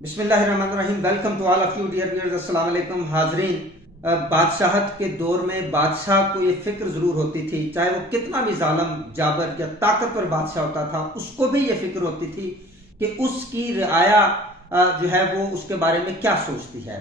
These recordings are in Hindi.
बिस्मिल्लाहिर्रहमानिर्रहीम। Welcome to all of you dear viewers. अस्सलाम वालेकुम हाजरीन। बादशाहत के दौर में बादशाह को ये फिक्र जरूर होती थी, चाहे वो कितना भी जालिम जाबर या ताकतवर बादशाह होता था, उसको भी ये फिक्र होती थी कि उसकी रियाया जो है वो उसके बारे में क्या सोचती है,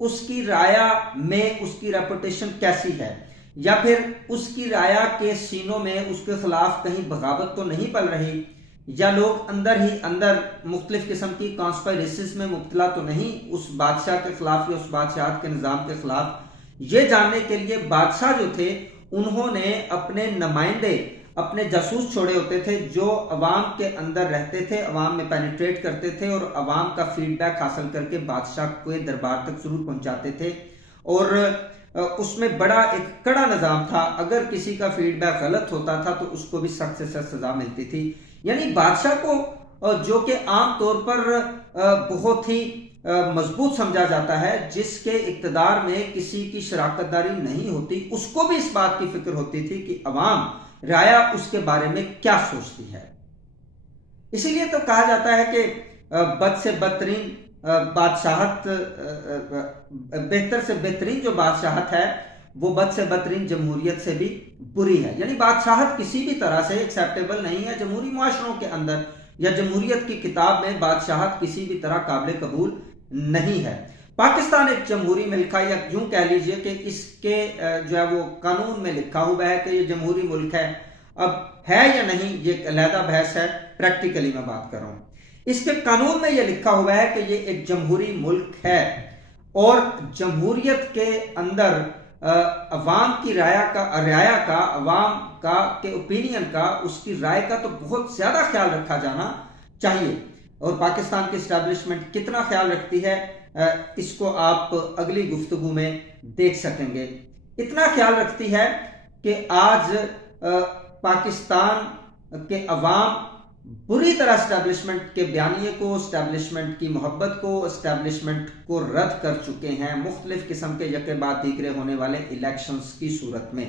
उसकी राया में उसकी रेपुटेशन कैसी है, या फिर उसकी राया के सीनों में उसके खिलाफ कहीं बगावत तो नहीं पल रही, या लोग अंदर ही अंदर मुख्तलिफ किस्म की कॉन्स्पायरेसीज में मुब्तला तो नहीं उस बादशाह के खिलाफ या उस बादशाह के निज़ाम के खिलाफ। ये जानने के लिए बादशाह जो थे उन्होंने अपने नुमाइंदे, अपने जासूस छोड़े होते थे जो अवाम के अंदर रहते थे, अवाम में पेनिट्रेट करते थे और अवाम का फीडबैक हासिल करके बादशाह के दरबार तक जरूर पहुंचाते थे। और उसमें बड़ा एक कड़ा निज़ाम था, अगर किसी का फीडबैक गलत होता था तो उसको भी सख्त से सख्त सजा मिलती थी। यानी बादशाह को जो कि आम तौर पर बहुत ही मजबूत समझा जाता है, जिसके इक्तदार में किसी की शराकतदारी नहीं होती, उसको भी इस बात की फिक्र होती थी कि अवाम राया उसके बारे में क्या सोचती है। इसीलिए तो कहा जाता है कि बद से बदतरीन बादशाहत, बेहतर से बेहतरीन जो बादशाहत है वो बद से बदतरीन जमहूरियत से भी बुरी है। यानी बादशाहत किसी भी तरह से एक्सेप्टेबल नहीं है जमहूरी मुआशरों के अंदर, या जमहूरियत की किताब में बादशाहत किसी भी तरह काबिल कबूल नहीं है। पाकिस्तान एक जमहूरी मुल्क है, या यूं कह लीजिए कि इसके जो है वो कानून में लिखा हुआ है कि ये जमहूरी मुल्क है। अब है या नहीं ये अलहदा बहस है, प्रैक्टिकली मैं बात कर रहा हूं। इसके कानून में यह लिखा हुआ है कि ये एक जमहूरी मुल्क है, और जमहूरियत के अंदर अवाम की राय का अवाम का के ओपिनियन का, उसकी राय का तो बहुत ज्यादा ख्याल रखा जाना चाहिए। और पाकिस्तान की इस्टेब्लिशमेंट कितना ख्याल रखती है इसको आप अगली गुफ्तगू में देख सकेंगे। इतना ख्याल रखती है कि आज पाकिस्तान के अवाम बुरी तरह एस्टेब्लिशमेंट के बयानिए को, एस्टेब्लिशमेंट की मोहब्बत को, एस्टेब्लिशमेंट को रद्द कर चुके हैं मुख्तलिफ किस्म के यके बाद दीगरे होने वाले इलेक्शंस की सूरत में।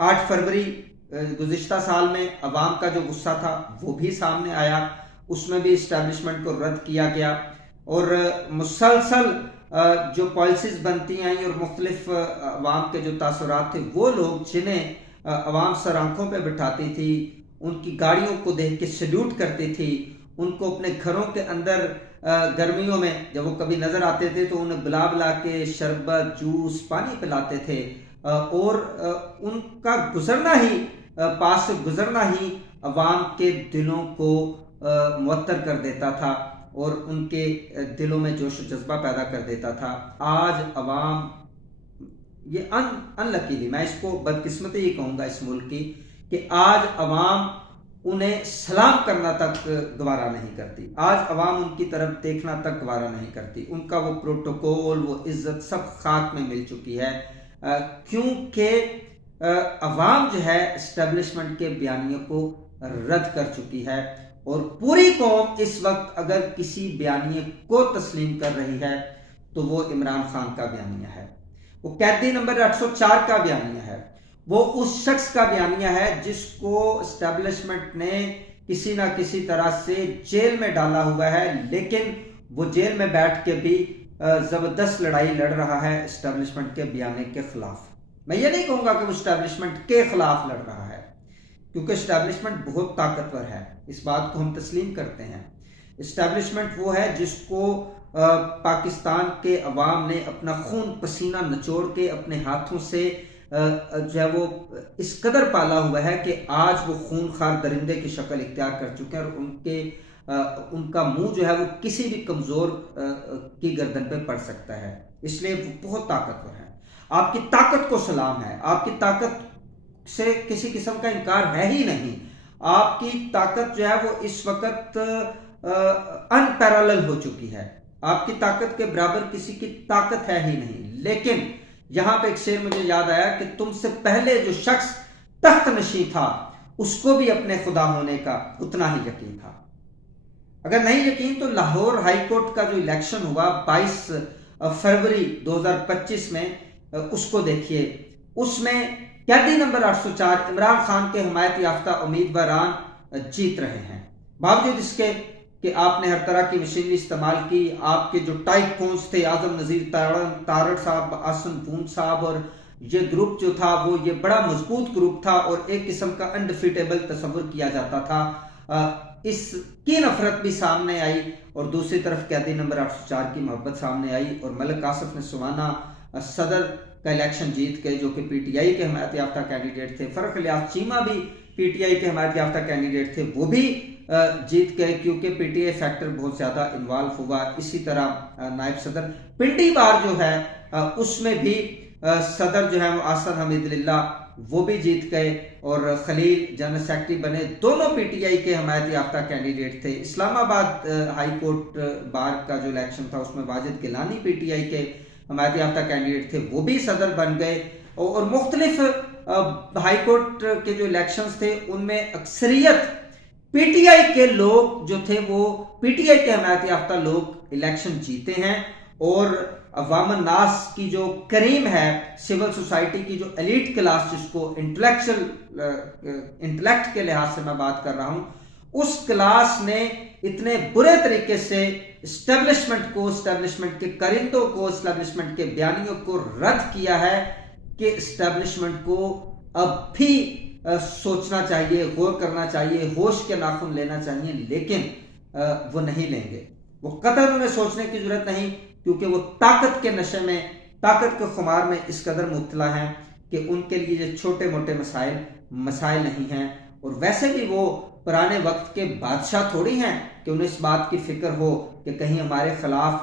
8 फरवरी गुज़िश्ता साल में अवाम का जो गुस्सा था वो भी सामने आया, उसमें भी इस्टेब्लिशमेंट को रद्द किया गया। और मुसलसल जो पॉलिसीज बनती आई और मुख्तलिफ अवाम के जो तासुरात थे, वो लोग जिन्हें अवाम सर आंखों पर बिठाती थी, उनकी गाड़ियों को देख के सल्यूट करती थी, उनको अपने घरों के अंदर गर्मियों में जब वो कभी नजर आते थे तो उन्हें बुला बुला के शरबत, जूस, पानी पिलाते थे, और उनका गुजरना ही, पास से गुजरना ही अवाम के दिलों को मुअत्तर कर देता था और उनके दिलों में जोश जज्बा पैदा कर देता था। आज अवाम ये अनलकीली, मैं इसको बदकिस्मती ही कहूंगा इस मुल्क की, कि आज अवाम उन्हें सलाम करना तक गवारा नहीं करती। आज अवाम उनकी तरफ देखना तक गवारा नहीं करती। उनका वो प्रोटोकॉल, वो इज्जत सब खाक में मिल चुकी है, क्योंकि अवाम जो है एस्टेब्लिशमेंट के बयानियों को रद्द कर चुकी है। और पूरी कौम इस वक्त अगर किसी बयानिए को तस्लीम कर रही है तो वो इमरान खान का बयानिया है, वो कैदी नंबर 804 का बयानिया है, वो उस शख्स का बयानिया है जिसको एस्टेब्लिशमेंट ने किसी ना किसी तरह से जेल में डाला हुआ है, लेकिन वो जेल में बैठ के भी जबरदस्त लड़ाई लड़ रहा है एस्टेब्लिशमेंट के बयाने के खिलाफ। मैं ये नहीं कहूंगा कि वो एस्टेब्लिशमेंट के खिलाफ लड़ रहा है, क्योंकि एस्टेब्लिशमेंट बहुत ताकतवर है, इस बात को हम तस्लीम करते हैं। एस्टेब्लिशमेंट वो है जिसको पाकिस्तान के अवाम ने अपना खून पसीना निचोड़ के अपने हाथों से जो है वो इस कदर पाला हुआ है कि आज वो खूनखार दरिंदे की शक्ल इख्तियार कर चुके हैं, और उनका मुंह जो है वो किसी भी कमजोर की गर्दन पे पड़ सकता है, इसलिए वो बहुत ताकतवर है। आपकी ताकत को सलाम है, आपकी ताकत से किसी किस्म का इनकार है ही नहीं। आपकी ताकत जो है वो इस वक्त अनपैरेलल हो चुकी है, आपकी ताकत के बराबर किसी की ताकत है ही नहीं। लेकिन यहां पे एक शेर मुझे याद आया कि तुमसे पहले जो शख्स तख्त नशी था उसको भी अपने खुदा होने का उतना ही यकीन था। अगर नहीं यकीन तो लाहौर हाईकोर्ट का जो इलेक्शन हुआ 22 फरवरी 2025 में, उसको देखिए। उसमें कैदी नंबर 804 इमरान खान के हिमायत याफ्ता उम्मीदवारान जीत रहे हैं, बावजूद इसके कि आपने हर तरह की मशीनरी इस्तेमाल की, आपके जो टाइकून्स थे आजम नजीर तारड़ साहब, आसन पून साहब, और ये ग्रुप जो था वो ये बड़ा मजबूत ग्रुप था और एक किस्म का अनडिफीटेबल तस्वुर किया जाता था। इसकी नफरत भी सामने आई और दूसरी तरफ कैदी नंबर 804 की मोहब्बत सामने आई। और मलिक कासिफ ने सुमाना सदर का इलेक्शन जीत के, जो कि पीटीआई के हमायत याफ्ता कैंडिडेट थे, फर्रुख इलियास चीमा भी पीटीआई के हमायत याफ्ता कैंडिडेट थे, वो भी जीत गए क्योंकि पीटीआई फैक्टर बहुत ज्यादा इन्वॉल्व हुआ। इसी तरह नायब सदर पिंडी बार जो है उसमें भी सदर जो है वो आसन हमीदुल्ला वो भी जीत गए और खलील जनरल सेक्रेटरी बने। दोनों पीटीआई के हमायत याफ्ता कैंडिडेट थे। इस्लामाबाद हाई कोर्ट बार का जो इलेक्शन था उसमें वाजिद गिलानी पीटीआई के हमायत याफ्ता कैंडिडेट थे, वो भी सदर बन गए। और मुख्तलिफ हाई कोर्ट के जो इलेक्शंस थे उनमें अक्सरियत पीटीआई के लोग जो थे वो पीटीआई के हमायत याफ्ता लोग इलेक्शन जीते हैं। और अवाम नास की जो करीम है, सिविल सोसाइटी की जो एलीट क्लास, जिसको इंटेलेक्ट के लिहाज से मैं बात कर रहा हूं, उस क्लास ने इतने बुरे तरीके से एस्टेब्लिशमेंट को, एस्टेब्लिशमेंट के करिंदों को, एस्टेब्लिशमेंट के बयानियों को रद्द किया है कि एस्टेब्लिशमेंट को अब भी सोचना चाहिए, गौर करना चाहिए, होश के नाखून लेना चाहिए, लेकिन वो नहीं लेंगे। वो कतई उन्हें सोचने की जरूरत नहीं, क्योंकि वो ताकत के नशे में, ताकत के खुमार में इस कदर मुब्तला हैं कि उनके लिए ये छोटे मोटे मसाइल नहीं हैं। और वैसे भी वो पुराने वक्त के बादशाह थोड़ी हैं कि उन्हें इस बात की फिक्र हो कि कहीं हमारे खिलाफ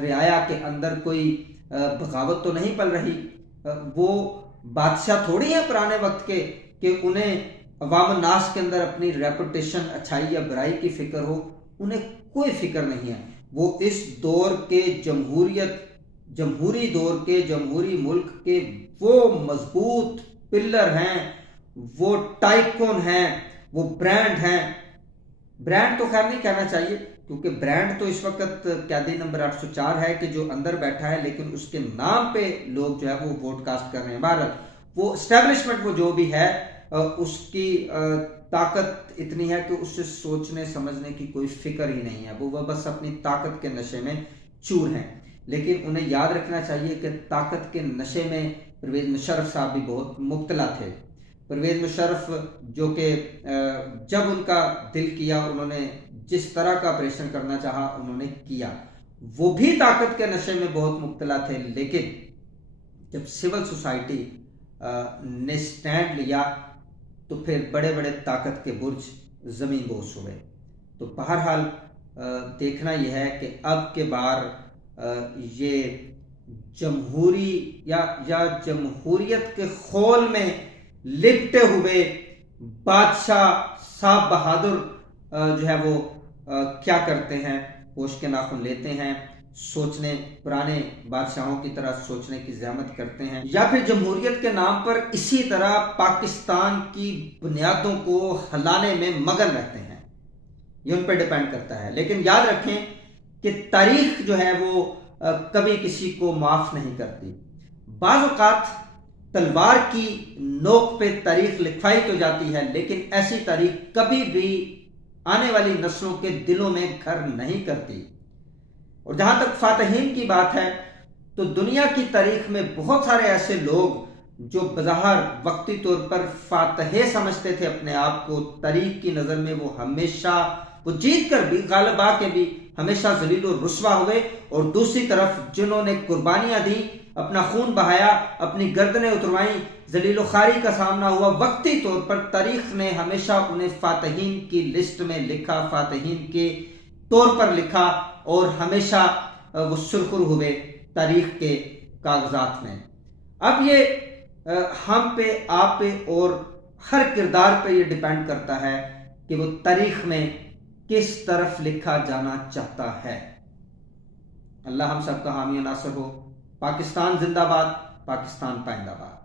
रियाया के अंदर कोई बगावत तो नहीं पल रही। वो बादशाह थोड़ी है पुराने वक्त के कि उन्हें अवाम नास के अंदर अपनी रेपुटेशन, अच्छाई या बुराई की फिक्र हो। उन्हें कोई फिक्र नहीं है। वो इस दौर के जमहूरी दौर के, जमहूरी मुल्क के वो मजबूत पिलर हैं, वो टाइकून हैं, वो ब्रांड हैं। ब्रांड तो खैर नहीं कहना चाहिए, क्योंकि ब्रांड तो इस वक्त कैदी नंबर 804 है कि जो अंदर बैठा है, लेकिन उसके नाम पे लोग जो है वो वोट कास्ट कर रहे हैं। बहरहाल वो एस्टेब्लिशमेंट वो जो भी है उसकी ताकत इतनी है कि उससे सोचने समझने की कोई फिक्र ही नहीं है। वो बस अपनी ताकत के नशे में चूर हैं। लेकिन उन्हें याद रखना चाहिए कि ताकत के नशे में परवेज मुशर्रफ साहब भी बहुत मुब्तला थे। परवेज मुशर्रफ जो कि जब उनका दिल किया, उन्होंने जिस तरह का ऑपरेशन करना चाहा उन्होंने किया। वो भी ताकत के नशे में बहुत मुब्तला थे, लेकिन जब सिविल सोसाइटी ने स्टैंड लिया तो फिर बड़े बड़े ताकत के बुर्ज जमीन बोस हुए। तो बहरहाल देखना यह है कि अब के बार ये जमहूरी या जमहूरियत के खोल में लिपटे हुए बादशाह साहब बहादुर जो है वो क्या करते हैं, होश के नाखून लेते हैं, सोचने, पुराने बादशाहों की तरह सोचने की ज़हमत करते हैं, या फिर जमहूरियत के नाम पर इसी तरह पाकिस्तान की बुनियादों को हिलाने में मगन रहते हैं। ये उन पर डिपेंड करता है। लेकिन याद रखें कि तारीख जो है वो कभी किसी को माफ नहीं करती। बाज़ औक़ात तलवार की नोक पे तारीख लिखवाई तो जाती है, लेकिन ऐसी तारीख कभी भी आने वाली नस्लों के दिलों में घर नहीं करती। और जहां तक फातहीन की बात है, तो दुनिया की तारीख में बहुत सारे ऐसे लोग जो बज़ाहिर वक्ती तौर पर फातह समझते थे अपने आप को, तारीख की नज़र में वो हमेशा, वो जीत कर भी, गालिब आके भी हमेशा ज़लील और रुस्वा हुए। और दूसरी तरफ जिन्होंने कुर्बानियां दी, अपना खून बहाया, अपनी गर्दनें उतरवाई, ज़लील खारी का सामना हुआ, वक्ती तौर पर तारीख ने हमेशा उन्हें फातहीन की लिस्ट में लिखा, फातहीन के तौर पर लिखा, और हमेशा वो सुरखुर हुए तारीख के कागजात में। अब ये हम पे, आप पे और हर किरदार पे ये डिपेंड करता है कि वो तारीख में किस तरफ लिखा जाना चाहता है। अल्लाह हम सबका हामी नासर हो। पाकिस्तान जिंदाबाद, पाकिस्तान पाइंदाबाद।